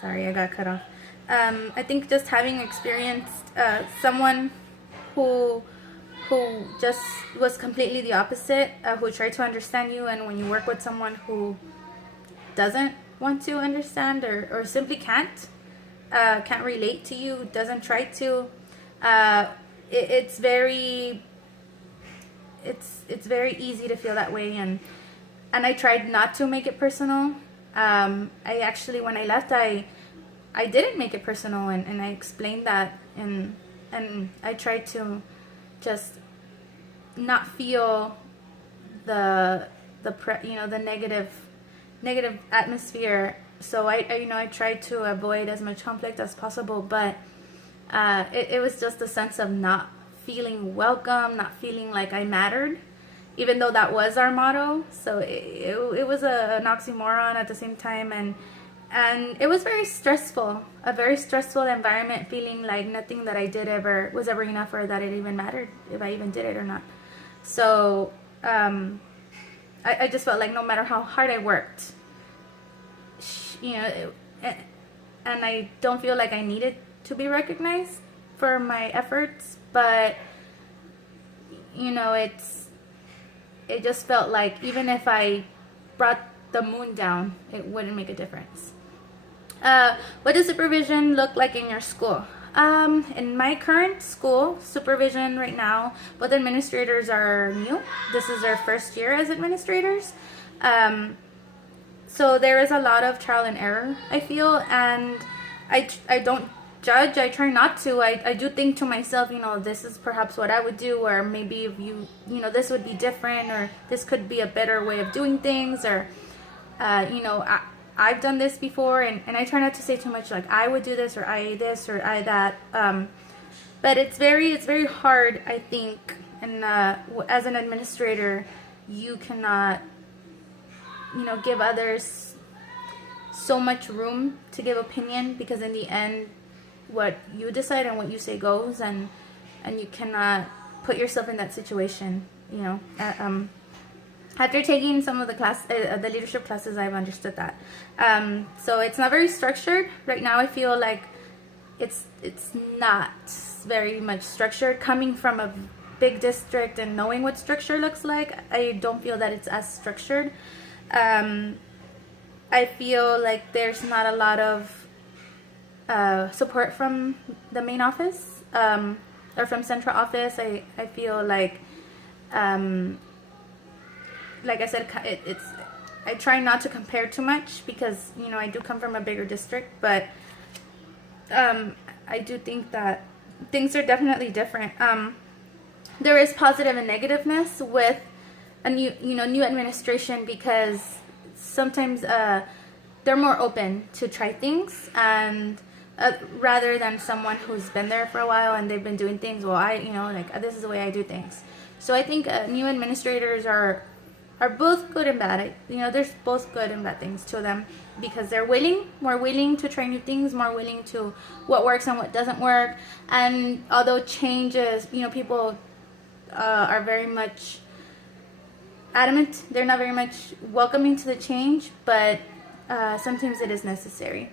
Sorry, I got cut off. I think just having experienced someone who just was completely the opposite, who tried to understand you, and when you work with someone who doesn't want to understand or simply can't relate to you, doesn't try to, it's very it's very easy to feel that way, and I tried not to make it personal. I actually, when I left, I didn't make it personal, and I explained that, and I tried to just not feel the negative atmosphere. So I tried to avoid as much conflict as possible, but it was just a sense of not feeling welcome, not feeling like I mattered, even though that was our motto. So it was an oxymoron at the same time, and it was a very stressful environment, feeling like nothing that I did was ever enough, or that it even mattered if I even did it or not. So I just felt like no matter how hard I worked, and I don't feel like I needed to be recognized for my efforts, but it just felt like even if I brought the moon down, it wouldn't make a difference. What does supervision look like in your school? In my current school, supervision right now, both administrators are new. This is their first year as administrators. So there is a lot of trial and error, I feel, and I don't judge. I try not to. I do think to myself, this is perhaps what I would do, or maybe if this would be different, or this could be a better way of doing things, or I've done this before, and I try not to say too much like I would do this, or I that. But it's very hard, I think, and as an administrator, you cannot give others so much room to give opinion, because in the end, what you decide and what you say goes, and you cannot put yourself in that situation. After taking some of the leadership classes, I've understood that. So it's not very structured right now. I feel like it's not very much structured. Coming from a big district and knowing what structure looks like, I don't feel that it's as structured. I feel like there's not a lot of support from the main office, or from central office. I feel like I said, I try not to compare too much, because I do come from a bigger district, but I do think that things are definitely different. There is positive and negativeness with a new administration, because sometimes they're more open to try things, and rather than someone who's been there for a while and they've been doing things. Well, this is the way I do things. So I think new administrators are both good and bad. There's both good and bad things to them, because they're more willing to try new things, more willing to what works and what doesn't work. And although change is, people are very much adamant, they're not very much welcoming to the change, but sometimes it is necessary.